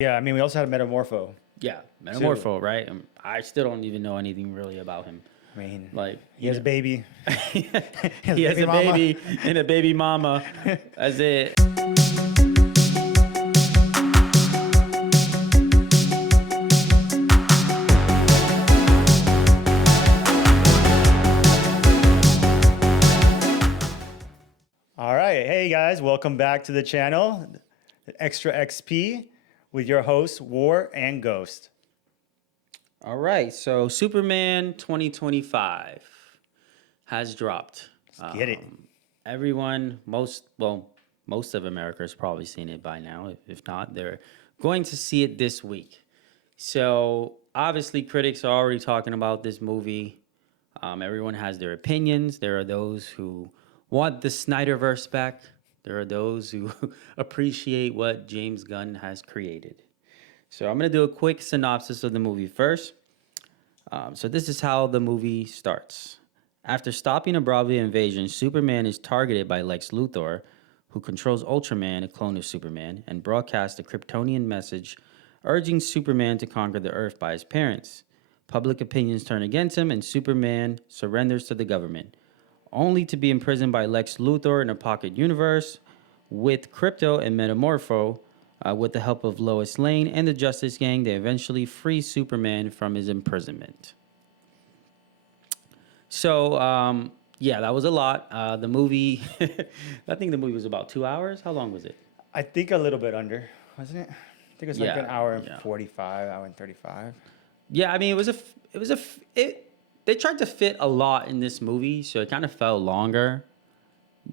Yeah, I mean, we also had a Metamorpho. Yeah, Metamorpho, right? I still don't even know anything really about him. I mean, Like he has a baby. he His has baby a mama. baby and a baby mama. That's it. All right. Hey, guys. Welcome back to the channel, Extra XP, with your hosts, War and Ghost. All right, so Superman 2025 has dropped. Get it. Everyone, most of America has probably seen it by now. If not, they're going to see it this week. So obviously, critics are already talking about this movie. Everyone has their opinions. There are those who want the Snyderverse back. There are those who appreciate what James Gunn has created. So I'm going to do a quick synopsis of the movie first. So this is how the movie starts. After stopping a Broadway invasion, Superman is targeted by Lex Luthor, who controls Ultraman, a clone of Superman, and broadcasts a Kryptonian message urging Superman to conquer the Earth by his parents. Public opinions turn against him, and Superman surrenders to the government, only to be imprisoned by Lex Luthor in a pocket universe with Crypto and Metamorpho. With the help of Lois Lane and the Justice Gang, they eventually free Superman from his imprisonment. So, yeah, that was a lot. The movie, I think the movie was about 2 hours. How long was it? I think a little bit under, wasn't it? I think it was like Yeah, an hour and yeah. 45, hour and 35. Yeah, I mean, they tried to fit a lot in this movie, so it kind of felt longer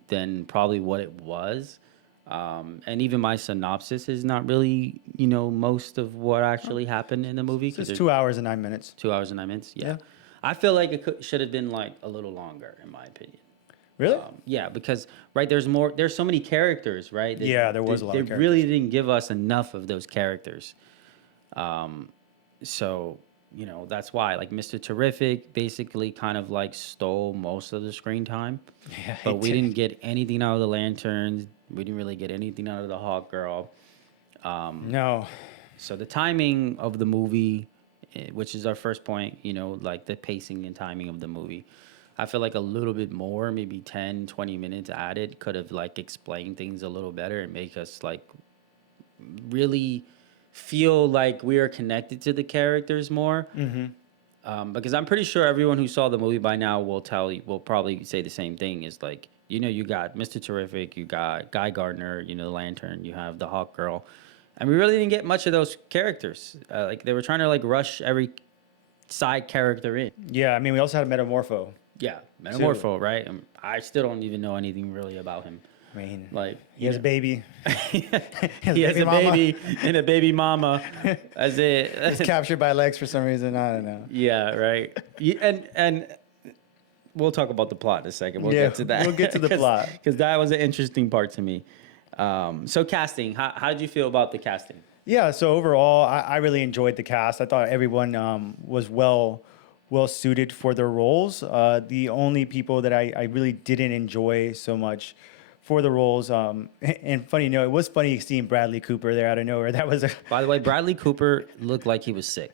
than probably what it was. And even my synopsis is not really, most of what actually happened in the movie. So it's 2 hours and 9 minutes. 2 hours and 9 minutes. Yeah. Yeah. I feel like it should have been like a little longer, in my opinion. Really? Yeah, because there's so many characters, right? Yeah, there was a lot of They really characters. didn't give us enough of those characters. So, that's why like Mr. Terrific basically kind of like stole most of the screen time. Yeah, But we didn't get anything out of the Lanterns. We didn't really get anything out of the Hawk Girl. No. So the timing of the movie, which is our first point, like the pacing and timing of the movie, I feel like a little bit more, maybe 10, 20 minutes added could have like explained things a little better and make us like really feel like we are connected to the characters more. Because I'm pretty sure everyone who saw the movie by now will probably say the same thing. Is like, you got Mr. Terrific, you got Guy Gardner, the Lantern, you have the Hawk Girl, and we really didn't get much of those characters. Like they were trying to like rush every side character in. Yeah, I mean, we also had a Metamorpho. Yeah, Metamorpho, right? I still don't even know anything really about him. I mean, Like he has a baby. he has a mama. baby and a baby mama. That's it. He's captured by Lex for some reason. I don't know. Yeah, right. And we'll talk about the plot in a second. We'll Yeah, get to that. we'll get to the plot. Because that was an interesting part to me. So casting, how did you feel about the casting? Yeah, so overall, I really enjoyed the cast. I thought everyone was well suited for their roles. The only people that I really didn't enjoy so much for the roles, and funny, it was funny seeing Bradley Cooper there out of nowhere. That was By the way, Bradley Cooper looked like he was sick.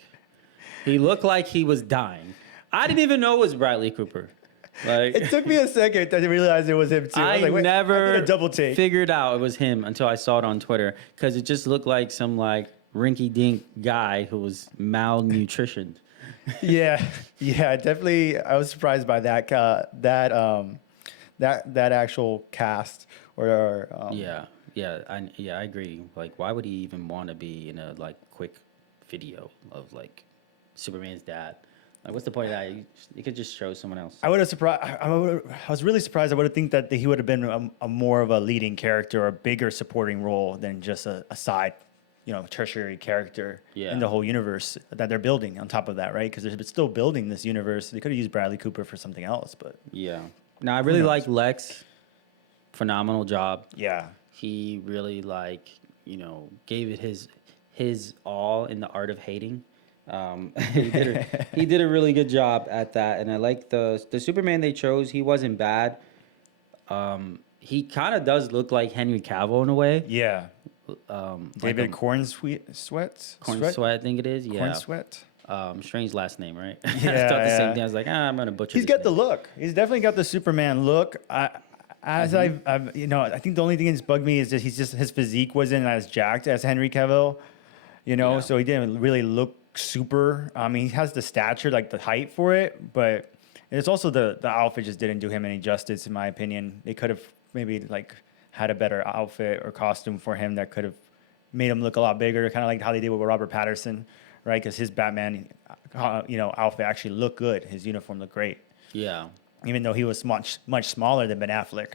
He looked like he was dying. I didn't even know it was Bradley Cooper. Like it took me a second to realize it was him too. I was like, wait, I never did a double take. figured out it was him until I saw it on Twitter because it just looked like some like rinky-dink guy who was malnutritioned. Yeah, definitely. I was surprised by that that actual cast or I agree. Like, why would he even want to be in a like quick video of like Superman's dad? Like, what's the point of that? You could just show someone else. I would have surprised. I was really surprised. I would have think that he would have been a more of a leading character or a bigger supporting role than just a side, tertiary character in the whole universe that they're building on top of that, right? Because they're still building this universe. They could have used Bradley Cooper for something else, but yeah. Now I really like Lex. Phenomenal job. yeah, He really gave it his all in the art of hating. He did a really good job at that, and I like the Superman they chose. He wasn't bad. He kind of does look like Henry Cavill in a way. yeah. David Corn Sweat. Corn Sweat, I think it is. Yeah. Corn Sweat. Strange last name, right? Yeah, I thought the same thing. I was like, I'm gonna butcher. He's got the look. He's definitely got the Superman look. I've I think the only thing that's bugged me is that his physique wasn't as jacked as Henry Cavill. So he didn't really look super. I mean, he has the stature, like the height for it, but it's also the outfit just didn't do him any justice, in my opinion. They could have maybe like had a better outfit or costume for him that could have made him look a lot bigger, kind of like how they did with Robert Pattinson, right? Because his Batman, outfit actually looked good. His uniform looked great. Yeah. Even though he was much smaller than Ben Affleck.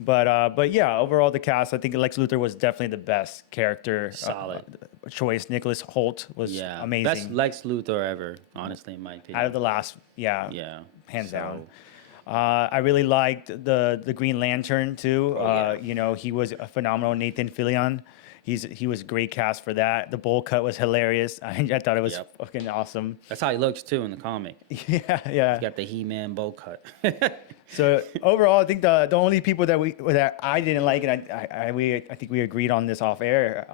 But yeah, overall the cast, I think Lex Luthor was definitely the best character. Solid choice. Nicholas Hoult was amazing. Best Lex Luthor ever, honestly, in my opinion. Out of the last, hands down. I really liked the Green Lantern too. He was a phenomenal. Nathan Fillion. He was great cast for that. The bowl cut was hilarious. I thought it was fucking awesome. That's how he looks too in the comic. Yeah. He's got the He-Man bowl cut. So overall, I think the only people that I didn't like, and I think we agreed on this off air,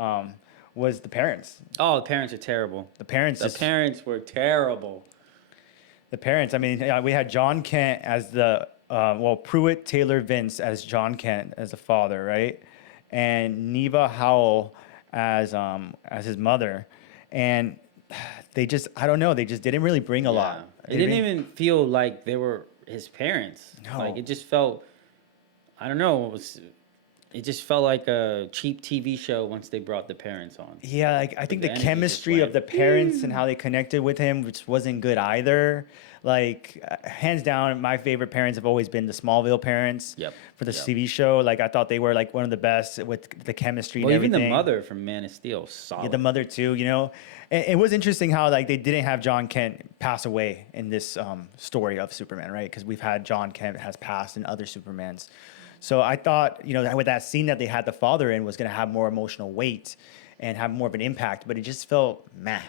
was the parents. Oh, the parents are terrible. The parents were terrible. The parents. I mean, we had John Kent as Pruitt Taylor Vince as John Kent as the father, right? And Neva Howell as his mother, and they just didn't really bring a lot. It didn't even feel like they were his parents. No. Like it just felt, I don't know, it just felt like a cheap TV show once they brought the parents on. Yeah, I think the chemistry of the parents and how they connected with him, which wasn't good either. Like, hands down, my favorite parents have always been the Smallville parents for the TV show. Like, I thought they were, like, one of the best with the chemistry and everything. Even the mother from Man of Steel, solid. Yeah, the mother, too, And it was interesting how, like, they didn't have John Kent pass away in this story of Superman, right? Because we've had John Kent has passed in other Supermans. So I thought, with that scene that they had the father in was going to have more emotional weight and have more of an impact, but it just felt meh.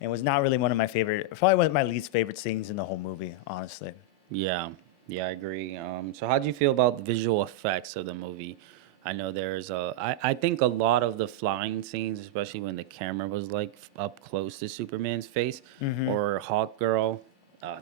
And was not really one of my probably one of my least favorite scenes in the whole movie, honestly. Yeah, I agree. So how do you feel about the visual effects of the movie? I know I think a lot of the flying scenes, especially when the camera was like up close to Superman's face or Hawk Girl,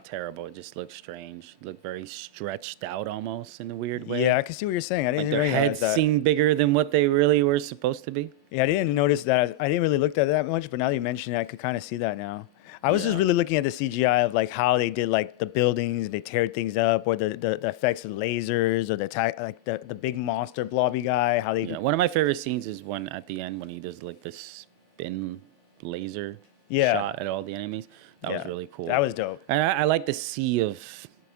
terrible. It just looked strange. It looked very stretched out almost in a weird way. Yeah, I can see what you're saying. I didn't their heads seemed bigger than what they really were supposed to be. Yeah, I didn't notice that. I didn't really look at that much, but now that you mention it, I could kind of see that now. I was just really looking at the CGI of like how they did like the buildings, they tear things up, or the effects of the lasers, or the big monster blobby guy. How they one of my favorite scenes is when at the end when he does like this spin laser shot at all the enemies. That was really cool. That was dope. And I like the sea of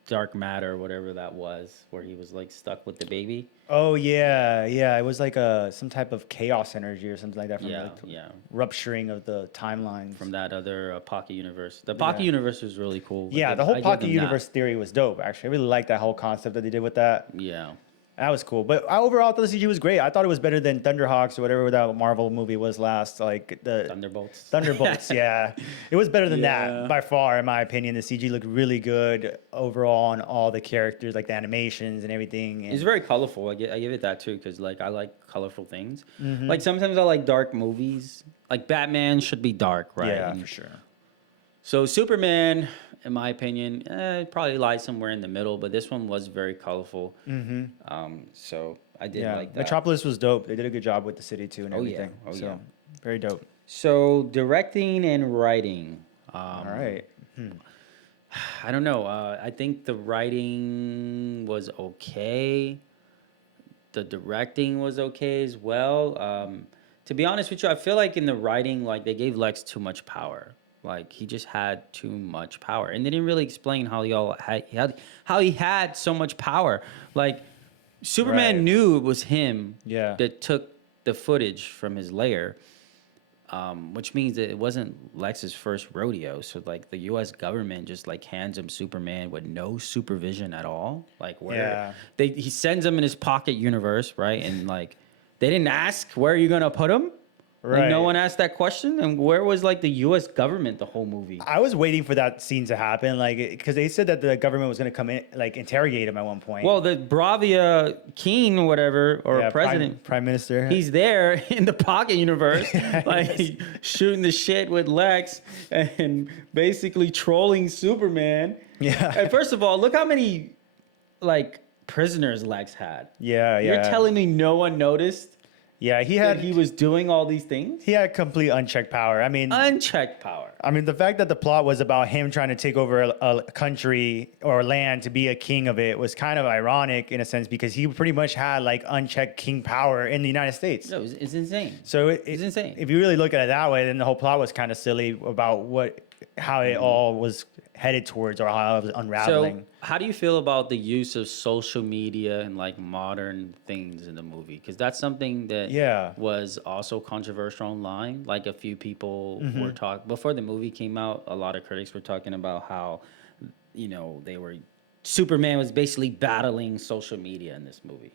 dark matter, or whatever that was, where he was like stuck with the baby. Oh yeah. It was like some type of chaos energy or something like that from rupturing of the timeline from that other Pocket universe. The Pocket universe was really cool. Yeah, the whole Pocket universe theory was dope. Actually, I really liked that whole concept that they did with that. Yeah. That was cool. But overall, I thought the CG was great. I thought it was better than Thunderhawks or whatever that Marvel movie was last. Like the Thunderbolts, yeah. It was better than that by far, in my opinion. The CG looked really good overall on all the characters, like the animations and everything. And it's very colorful. I give it that too, because like I like colorful things. Like sometimes I like dark movies. Like Batman should be dark, right? Yeah, for sure. So Superman, in my opinion, probably lies somewhere in the middle, but this one was very colorful. So I did like that. Metropolis was dope. They did a good job with the city too and everything. Very dope. So directing and writing. All right. I don't know. I think the writing was okay. The directing was okay as well. To be honest with you, I feel like in the writing, like they gave Lex too much power. Like he just had too much power, and they didn't really explain how he had so much power. Like Superman knew it was him that took the footage from his lair, which means that it wasn't Lex's first rodeo. So like the U.S. government just like hands him Superman with no supervision at all. Like he sends him in his pocket universe, right? And like they didn't ask where are you gonna put him. Like no Right. one asked that question. And where was like the U.S. government the whole movie? I was waiting for that scene to happen, like, because they said that the government was going to come in, like, interrogate him at one point. Well, the Bravia King or whatever, or Yeah, president, prime minister. he's there in the pocket universe, like Yes. shooting the shit with Lex and basically trolling Superman. Yeah. And first of all, look how many like prisoners Lex had. Yeah, You're yeah. telling me no one noticed Yeah, he that had he was doing all these things? he had complete unchecked power. Unchecked power. I mean, the fact that the plot was about him trying to take over a country or land to be a king of it was kind of ironic in a sense because he pretty much had like unchecked king power in the United States. No, it's insane. So It's insane. If you really look at it that way, then the whole plot was kind of silly about how it all was headed towards or how it was unraveling. So, how do you feel about the use of social media and like modern things in the movie? Because that's something that was also controversial online. Like a few people were talking before the movie came out. A lot of critics were talking about how, Superman was basically battling social media in this movie.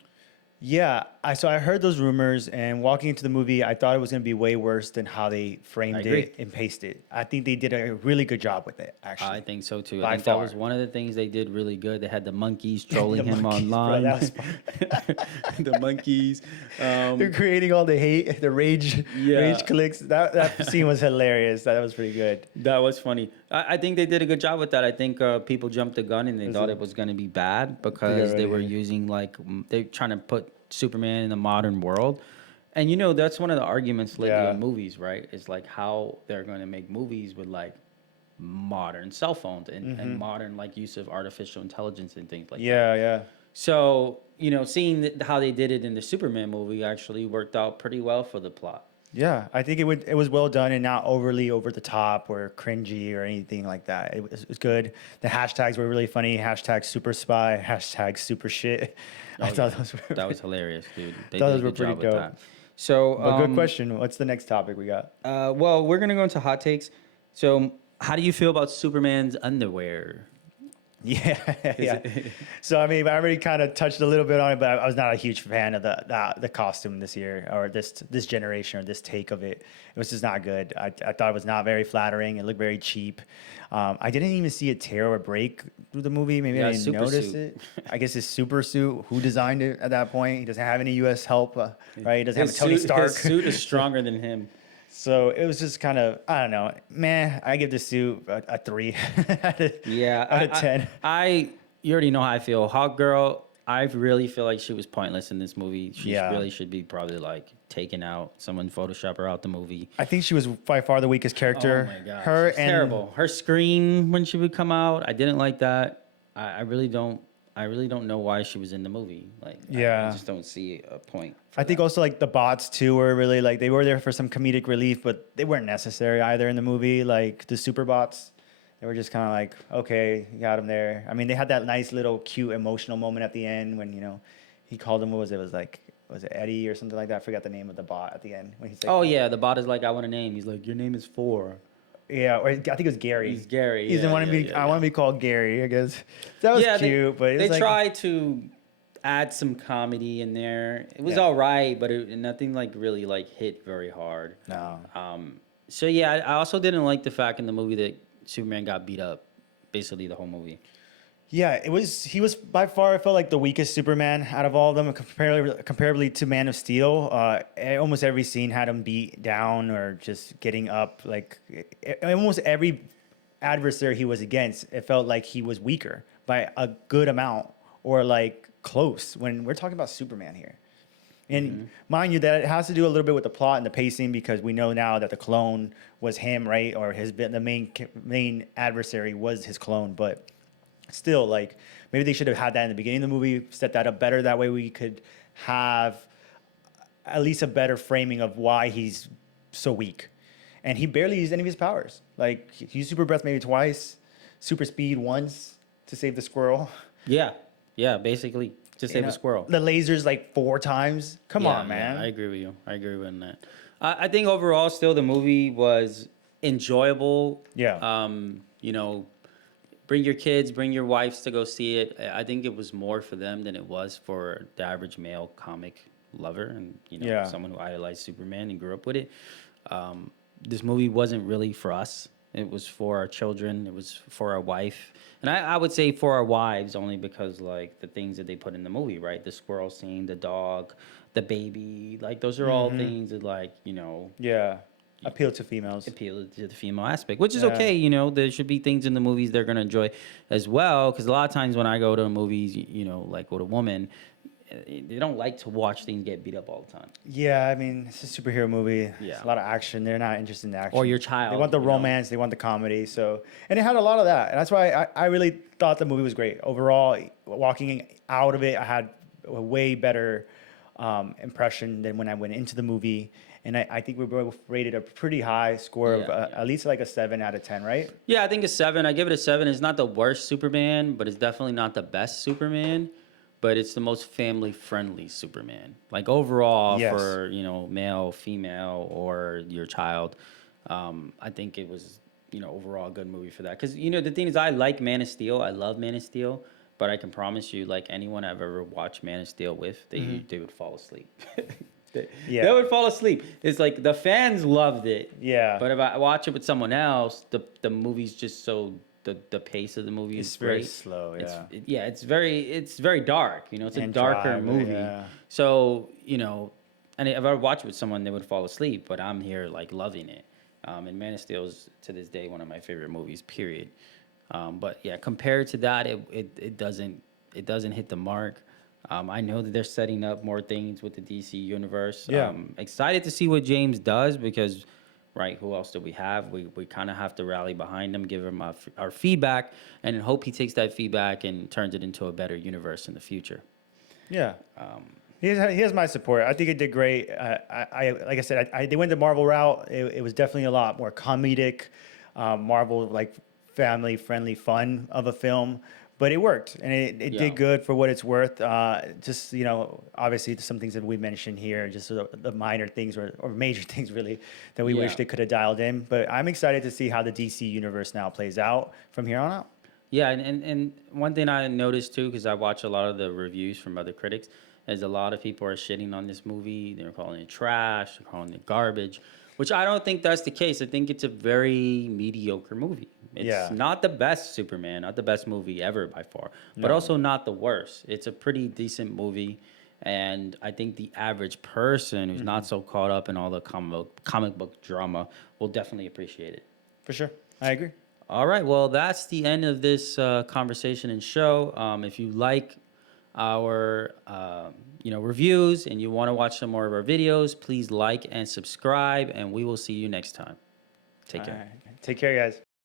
Yeah, so I heard those rumors, and walking into the movie, I thought it was going to be way worse than how they framed it and pasted it. I think they did a really good job with it, actually. I think so too. By I think far. that was one of the things they did really good. They had the monkeys trolling him monkeys, bro, online. that was fun. The monkeys. They're creating all the hate, the rage clicks. That scene was hilarious. That was pretty good. That was funny. I think they did a good job with that. I think people jumped the gun and they thought it was going to be bad because they were using they're trying to put Superman in the modern world. And that's one of the arguments lately in movies, right? Is like how they're going to make movies with like modern cell phones and modern like use of artificial intelligence and things like that. Yeah. So, seeing how they did it in the Superman movie actually worked out pretty well for the plot. Yeah, I think it was well done and not overly over the top or cringy or anything like that. It was good. The hashtags were really funny. Hashtag super spy. Hashtag super shit. I thought that was hilarious, dude. They thought did those a were good pretty job with dope. that. So, But good question. What's the next topic we got? Well, we're gonna go into hot takes. So, how do you feel about Superman's underwear? Yeah. So I mean, I already kind of touched a little bit on it, but I was not a huge fan of the costume this year or this generation or this take of it. It was just not good. I thought it was not very flattering. It looked very cheap. I didn't even see it tear or break through the movie. Maybe I didn't notice it. I guess his super suit. Who designed it at that point? He doesn't have any U.S. help, right? He doesn't have a Tony Stark. His suit is stronger than him. So it was just kind of, I don't know, I give the suit a 3 out of 10. You already know how I feel. Hawk Girl, I really feel like she was pointless in this movie. She really should be probably like taken out. Someone Photoshop her out the movie. I think she was by far the weakest character. Oh my god, her she's terrible. Her scream when she would come out, I didn't like that. I really don't know why she was in the movie. Like, I just don't see a point. I think also like the bots too were really like they were there for some comedic relief, but they weren't necessary either in the movie. Like the super bots, they were just kind of like, okay, you got them there. I mean, they had that nice little cute emotional moment at the end when he called him. What was it? Was it Eddie or something like that? I forgot the name of the bot at the end when he's like, oh yeah, the bot is like, I want a name. He's like, your name is 4. Yeah, or I think it was Gary. He's Gary. He didn't want to be. I want to be called Gary. I guess that was cute, but they tried to add some comedy in there. It was all right, but nothing like really like hit very hard. No. So yeah, I also didn't like the fact in the movie that Superman got beat up, basically the whole movie. Yeah, he was by far, I felt like the weakest Superman out of all of them, comparably to Man of Steel. Almost every scene had him beat down or just getting up. Like almost every adversary he was against, it felt like he was weaker by a good amount or like close when we're talking about Superman here. And mind you, that it has to do a little bit with the plot and the pacing because we know now that the clone was him, right? Or the main adversary was his clone, but still, like, maybe they should have had that in the beginning of the movie, set that up better. That way we could have at least a better framing of why he's so weak. And he barely used any of his powers. Like, he used super breath maybe twice, super speed once to save the squirrel. Yeah, basically to save the squirrel. The lasers like 4 times. Come on, man. Yeah, I agree with you. I agree with that. I think overall, still, the movie was enjoyable. Yeah. Bring your kids, bring your wives to go see it. I think it was more for them than it was for the average male comic lover and Yeah. someone who idolized Superman and grew up with it. This movie wasn't really for us. It was for our children. It was for our wife, and I would say for our wives only because like the things that they put in the movie, right? The squirrel scene, the dog, the baby, like those are all things that like Yeah. Appeal to females. appeal to the female aspect, which is Yeah. okay. There should be things in the movies they're gonna enjoy as well. Because a lot of times when I go to movies, like with a woman, they don't like to watch things get beat up all the time. Yeah, I mean, it's a superhero movie. It's Yeah. a lot of action. They're not interested in action. Or your child, They want the you know? romance. They want the comedy. So, and it had a lot of that. And that's why I really thought the movie was great. Overall, walking out of it, I had a way better impression than when I went into the movie. And I think we both rated a pretty high score of at least like a 7 out of 10, right? Yeah, I think a 7. I give it a 7. It's not the worst Superman, but it's definitely not the best Superman. But it's the most family-friendly Superman. Like overall, Yes. for male, female, or your child, I think it was overall a good movie for that. Because the thing is, I like Man of Steel. I love Man of Steel. But I can promise you, like anyone I've ever watched Man of Steel with, they would fall asleep. They would fall asleep. It's like the fans loved it. Yeah. But if I watch it with someone else, the movie's just so the pace of the movie It's is very great. slow, yeah. It's very dark. It's a And darker dry, movie. yeah. So and if I watch it with someone, they would fall asleep. But I'm here like loving it. And Man of Steel is to this day one of my favorite movies. Period. But yeah, compared to that, it doesn't hit the mark. I know that they're setting up more things with the DC universe. Yeah. Excited to see what James does because, right, who else do we have? We kind of have to rally behind him, give him our feedback, and hope he takes that feedback and turns it into a better universe in the future. Yeah. He has my support. I think it did great. I like I said, they went the Marvel route. It was definitely a lot more comedic, Marvel like family friendly fun of a film. But it worked, and it did good for what it's worth. Just obviously some things that we mentioned here, just the minor things or major things really that we wish they could have dialed in. But I'm excited to see how the DC universe now plays out from here on out. Yeah, and one thing I noticed too, because I watch a lot of the reviews from other critics, is a lot of people are shitting on this movie. They're calling it trash, they're calling it garbage, which I don't think that's the case. I think it's a very mediocre movie. It's not the best Superman, not the best movie ever by far, but also not the worst. It's a pretty decent movie, and I think the average person who's not so caught up in all the comic book drama will definitely appreciate it. For sure, I agree. All right, well, that's the end of this conversation and show. If you like our reviews and you want to watch some more of our videos, please like and subscribe, and we will see you next time. Take care. Take care, guys.